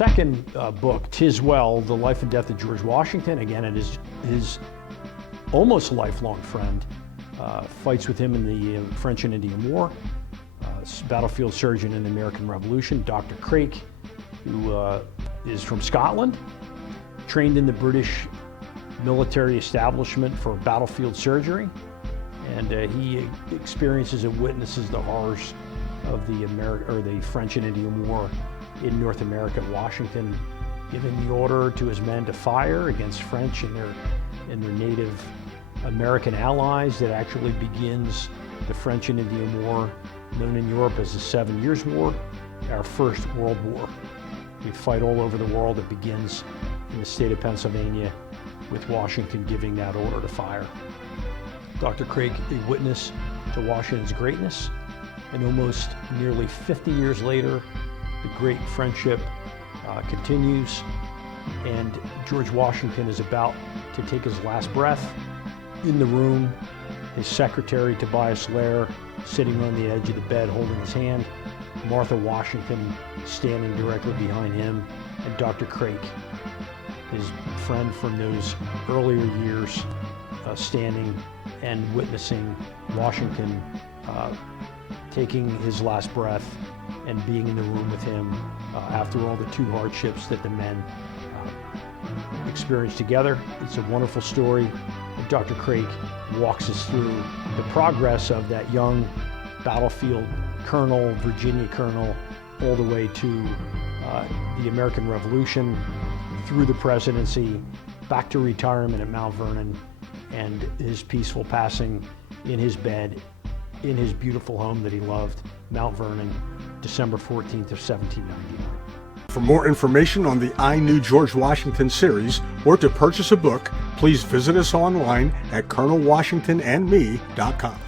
second book, "'Tis Well, The Life and Death of George Washington," again, it is his almost lifelong friend, fights with him in the French and Indian War, battlefield surgeon in the American Revolution, Dr. Craik, who is from Scotland, trained in the British military establishment for battlefield surgery, and he experiences and witnesses the horrors of the French and Indian War in North America. Washington giving the order to his men to fire against French and their native American allies that actually begins the French and Indian War, known in Europe as the 7 Years' War, our first World War. We fight all over the world. It begins in the state of Pennsylvania with Washington giving that order to fire. Dr. Craik, a witness to Washington's greatness, and almost nearly 50 years later, the great friendship continues, and George Washington is about to take his last breath. In the room, his secretary, Tobias Lair, sitting on the edge of the bed holding his hand, Martha Washington standing directly behind him, and Dr. Craik, his friend from those earlier years, standing and witnessing Washington taking his last breath and being in the room with him after all the two hardships that the men experienced together. It's a wonderful story. And Dr. Craik walks us through the progress of that young battlefield colonel, Virginia colonel, all the way to the American Revolution, through the presidency, back to retirement at Mount Vernon, and his peaceful passing in his bed in his beautiful home that he loved, Mount Vernon, December 14th of 1799. For more information on the I Knew George Washington series, or to purchase a book, please visit us online at colonelwashingtonandme.com.